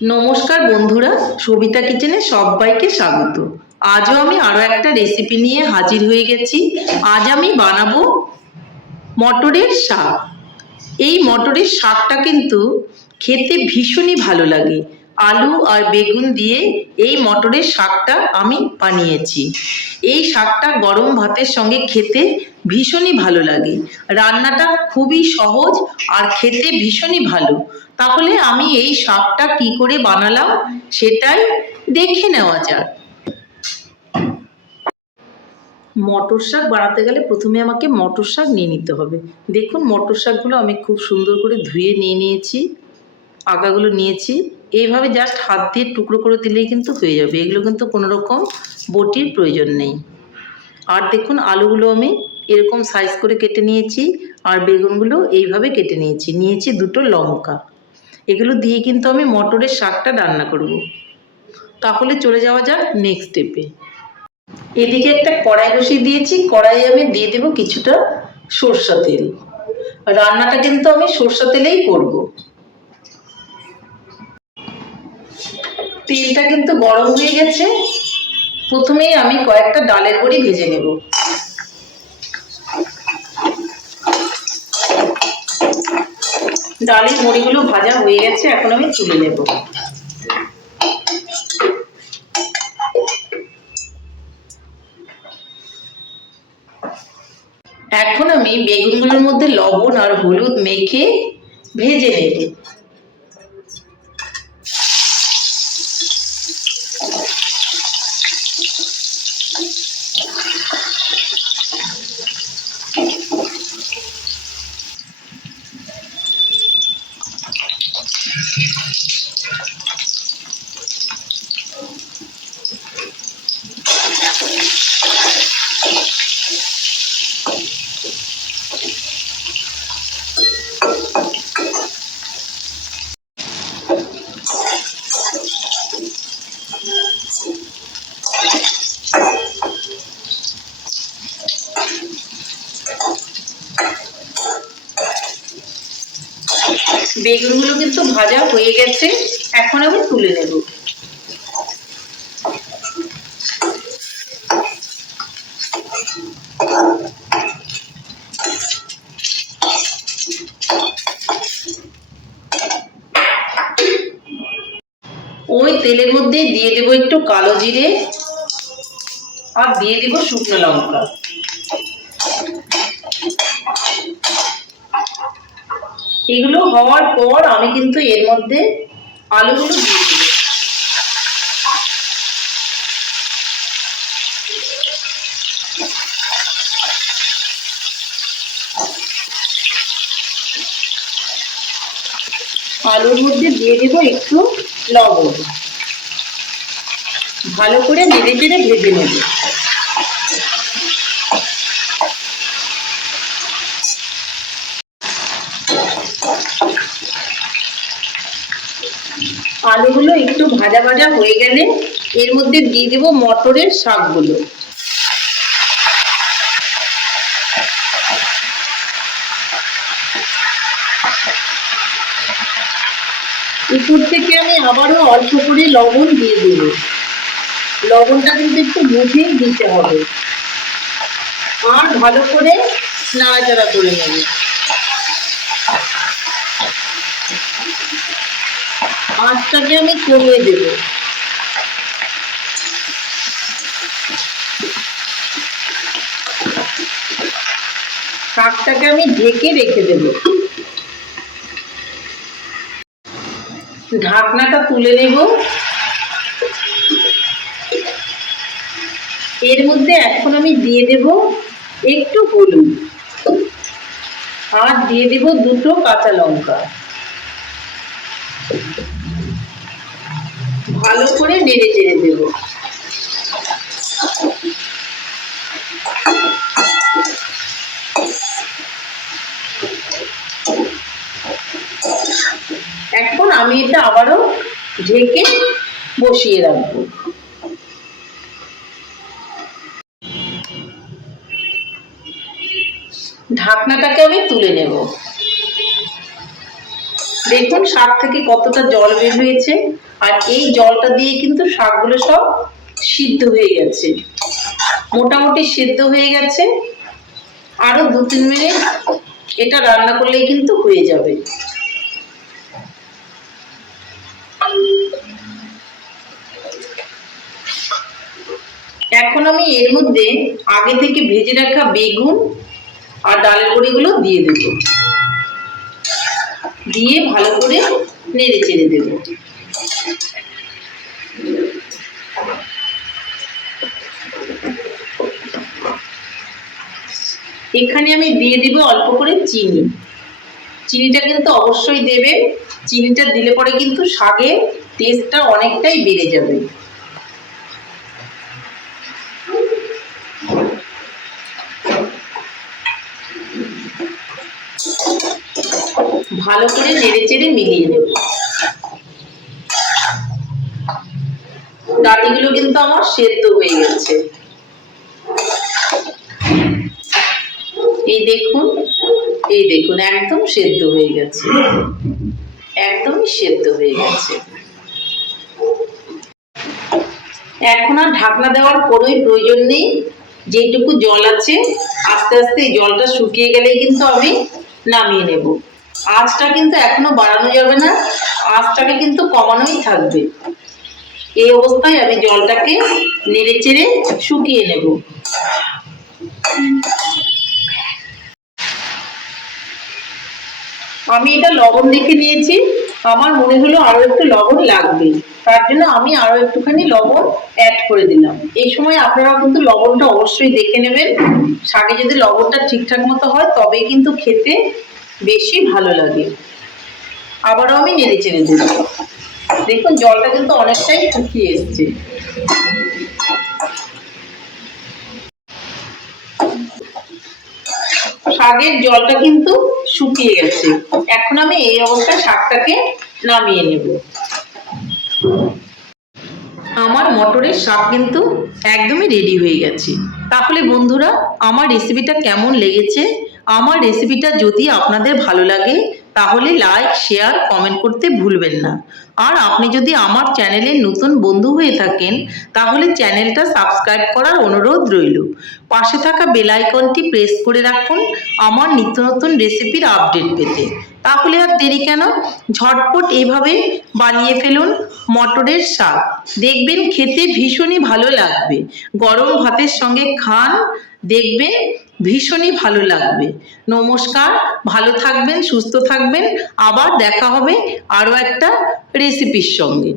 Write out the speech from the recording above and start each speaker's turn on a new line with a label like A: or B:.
A: নমস্কার বন্ধুরা, সবিতা কিচেনে সবাইকে স্বাগত। আজও আমি আরও একটা রেসিপি নিয়ে হাজির হয়ে গেছি। আজ আমি বানাবো মটরের শাক। এই মটরের শাকটা কিন্তু খেতে ভীষণই ভালো লাগে। আলু আর বেগুন দিয়ে এই মটরের শাকটা আমি বানিয়েছি। এই শাকটা গরম ভাতের সঙ্গে খেতে ভীষণই ভালো লাগে। রান্নাটা খুবই সহজ আর খেতে ভীষণই ভালো। তাহলে আমি এই শাকটা কি করে বানালাম সেটাই দেখে নেওয়া যাক। মটর শাক বানাতে গেলে প্রথমে আমাকে মটর শাক নিয়ে নিতে হবে। দেখুন মটর শাকগুলো আমি খুব সুন্দর করে ধুয়ে নিয়ে নিয়েছি, আগাগুলো নিয়েছি। এইভাবে জাস্ট হাত দিয়ে টুকরো করে দিলেই কিন্তু হয়ে যাবে। এগুলো কিন্তু কোনো রকম বটির প্রয়োজন নেই। আর দেখুন, আলুগুলো আমি এরকম সাইজ করে কেটে নিয়েছি আর বেগুনগুলো এইভাবে কেটে নিয়েছি। নিয়েছি দুটো লঙ্কা। এগুলো দিয়ে কিন্তু আমি মটরের শাকটা রান্না করব। তাহলে চলে যাওয়া যাক নেক্সট স্টেপে এদিকে একটা কড়াই বসিয়ে দিয়েছি। কড়াইয়ে আমি দিয়ে দেবো কিছুটা সর্ষা তেল। রান্নাটা কিন্তু আমি সর্ষা তেলেই করব। তেলটা কিন্তু গরম হয়ে গেছে। প্রথমেই আমি কয়েকটা ডালের বড়ি ভেজে নেব। ডালের বড়িগুলো ভাজা হয়ে গেছে, এখন আমি তুলে নেব। এখন আমি বেগুনগুলোর মধ্যে লবণ আর হলুদ মেখে ভেজে নেব। বেগুনগুলো কিন্তু ভাজা হয়ে গেছে। এখন আমি তুলে নেব। ওই তেলের মধ্যে দিয়ে দেবো একটু কালো জিরে আর দিয়ে দেবো শুকনো লঙ্কা। এগুলো হওয়ার পর আমি কিন্তু এর মধ্যে আলুগুলো দিয়ে দেবো আলুর মধ্যে দিয়ে দেবো একটু লবণ। ভালো করে নেড়ে চেড়ে ভেজে নেব। আলুগুলো একটু ভাজা ভাজা হয়ে গেলে এর মধ্যে দিয়ে দেবো মটরের শাকগুলো। উপর থেকে আমি আবারও অল্প করে লবণ দিয়ে দেব। লবণটা কিন্তু একটু বুঝেই দিতে হবে। আর ভালো করে নাড়াচাড়া করে নেব। আঁচটাকে আমি কমিয়ে দেব। শাকটাকে আমি ঢেকে রেখে দেব। ঢাকনাটা তুলে নেব। এর মধ্যে এখন আমি দিয়ে দেব একটু হলুদ। আর দিয়ে দেব দুটো কাঁচা লঙ্কা। ভালো করে নেড়ে চেড়ে দেব। এখন আমি এটা আবারও ঢেকে বসিয়ে রাখব। ঢাকনাটাকে আমি তুলে নেব। দেখুন শাক থেকে কতটা জল বের হয়েছে। আর এই জলটা দিয়ে কিন্তু শাকগুলো সব সিদ্ধ হয়ে গেছে। মোটামুটি সিদ্ধ হয়ে গেছে। আরও দু তিন মিনিট এটা রান্না করলেই কিন্তু হয়ে যাবে। এখন আমি এর মধ্যে আগে থেকে ভেজে রাখা বেগুন আর ডালের বড়িগুলো দিয়ে দেব। দিয়ে ভালো করে নেড়ে চেড়ে দেব। এখানে আমি দিয়ে দিব অল্প করে চিনি। চিনিটা কিন্তু অবশ্যই দেবেন চিনিটা দিলে পরে কিন্তু শাকের টেস্টটা অনেকটাই বেড়ে যাবে। ভালো করে নেড়ে চেড়ে মিলিয়ে নেব। ডাটিগুলো কিন্তু আমার সেদ্ধ হয়ে গেছে। এই দেখুন এই দেখুন, একদম সেদ্ধ হয়ে গেছে। একদমই সেদ্ধ হয়ে গেছে। এখন আর ঢাকনা দেওয়ার কোনোই প্রয়োজন নেই। যেটুকু জল আছে, আস্তে আস্তে এই জলটা শুকিয়ে গেলেই কিন্তু আমি নামিয়ে নেব। আঁচটা কিন্তু এখনও বাড়ানো যাবে না, আঁচটাকে কিন্তু কমানোই থাকবে। এই অবস্থায় আমি জলটাকে নেড়ে চেড়ে শুকিয়ে নেব। আমি এটা লবণ দেখে নিয়েছি। আমার মনে হলো আরও একটু লবণ লাগবে। তার জন্য আমি আরও একটুখানি লবণ অ্যাড করে দিলাম। এই সময় আপনারা কিন্তু লবণটা অবশ্যই দেখে নেবেন। শাকে যদি লবণটা ঠিকঠাক মতো হয়, তবেই কিন্তু খেতে বেশি ভালো লাগে। আবারও আমি নেড়ে চেড়ে দেব দেখুন, জলটা কিন্তু অনেকটাই শুকিয়ে এসছে। শাকের জলটা কিন্তু শুকিয়ে গেছে। এখন আমি এই অবস্থায় শাকটাকে নামিয়ে নেব। আমার মটরের শাক কিন্তু একদমই রেডি হয়ে গেছে। তাহলে বন্ধুরা, আমার রেসিপিটা কেমন লেগেছে? আমার রেসিপিটা যদি আপনাদের ভালো লাগে তাহলে লাইক শেয়ার কমেন্ট করতে ভুলবেন না। আর আপনি যদি আমার চ্যানেলের নতুন বন্ধু হয়ে থাকেন, তাহলে চ্যানেলটা সাবস্ক্রাইব করার অনুরোধ রইল। পাশে থাকা বেল আইকনটি প্রেস করে রাখুন আমার নিত্য নতুন রেসিপির আপডেট পেতে। তাহলে আর দেরি কেন? ঝটপট এইভাবে বানিয়ে ফেলুন মটরের শাক দেখবেন খেতে ভীষণই ভালো লাগবে। গরম ভাতের সঙ্গে খান, দেখবেন ভীষণই ভালো লাগবে। নমস্কার, ভালো থাকবেন, সুস্থ থাকবেন। আবার দেখা হবে আরও একটা রেসিপির সঙ্গে।